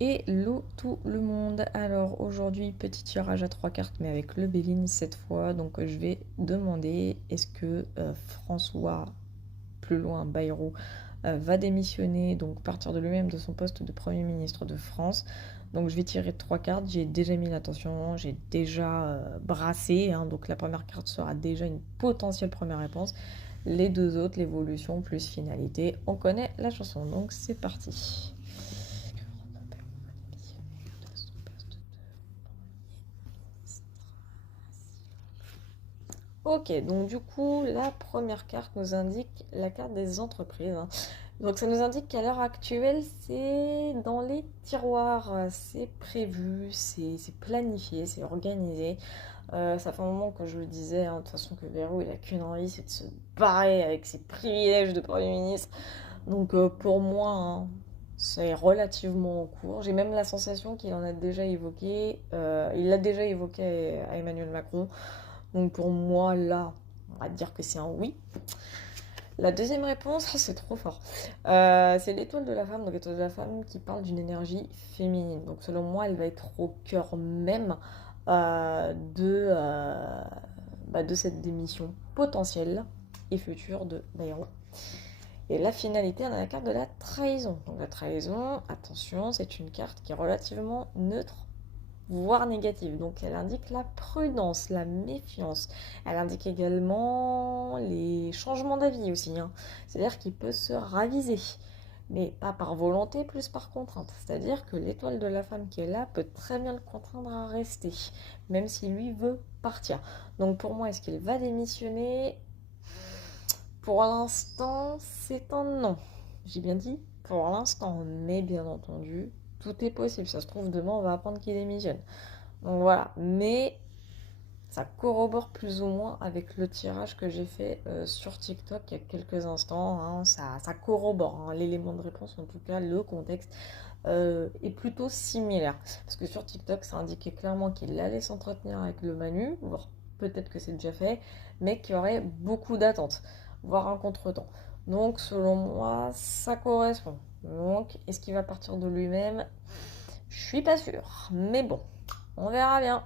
Hello tout le monde. Alors aujourd'hui, petit tirage à 3 cartes, mais avec le Béline cette fois. Donc je vais demander est-ce que François, plus loin, Bayrou, va démissionner, donc partir de lui-même de son poste de Premier ministre de France. Donc je vais tirer 3 cartes. J'ai déjà mis l'attention, j'ai déjà brassé, hein. Donc la première carte sera déjà une potentielle première réponse. Les deux autres, l'évolution plus finalité, on connaît la chanson. Donc c'est parti. Ok, donc du coup, la première carte nous indique la carte des entreprises, hein. Donc ça nous indique qu'à l'heure actuelle, c'est dans les tiroirs, c'est prévu, c'est planifié, c'est organisé. Ça fait un moment que je le disais, hein, de toute façon que Bayrou, il a qu'une envie, c'est de se barrer avec ses privilèges de Premier ministre. Donc pour moi, hein, c'est relativement en cours. J'ai même la sensation qu'il en a déjà évoqué, il l'a déjà évoqué à Emmanuel Macron. Donc pour moi, là, on va dire que c'est un oui. La deuxième réponse, c'est trop fort. C'est l'étoile de la femme, donc l'étoile de la femme qui parle d'une énergie féminine. Donc selon moi, elle va être au cœur même de cette démission potentielle et future de Bayrou. Et la finalité, on a la carte de la trahison. Donc la trahison, attention, c'est une carte qui est relativement neutre, voire négative. Donc elle indique la prudence, la méfiance. Elle indique également les changements d'avis aussi, hein. C'est-à-dire qu'il peut se raviser, mais pas par volonté, plus par contrainte. C'est-à-dire que l'étoile de la femme qui est là peut très bien le contraindre à rester, même si lui veut partir. Donc pour moi, est-ce qu'il va démissionner? Pour l'instant, c'est un non. J'ai bien dit pour l'instant, mais bien entendu, tout est possible. Ça se trouve, demain, on va apprendre qu'il démissionne. Donc voilà, mais ça corrobore plus ou moins avec le tirage que j'ai fait sur TikTok il y a quelques instants, hein. Ça corrobore, hein. L'élément de réponse, en tout cas, le contexte est plutôt similaire. Parce que sur TikTok, ça indiquait clairement qu'il allait s'entretenir avec le Manu, voire peut-être que c'est déjà fait, mais qu'il y aurait beaucoup d'attentes, voire un contretemps. Donc selon moi, ça correspond. Donc, est-ce qu'il va partir de lui-même? Je suis pas sûre, mais bon, on verra bien.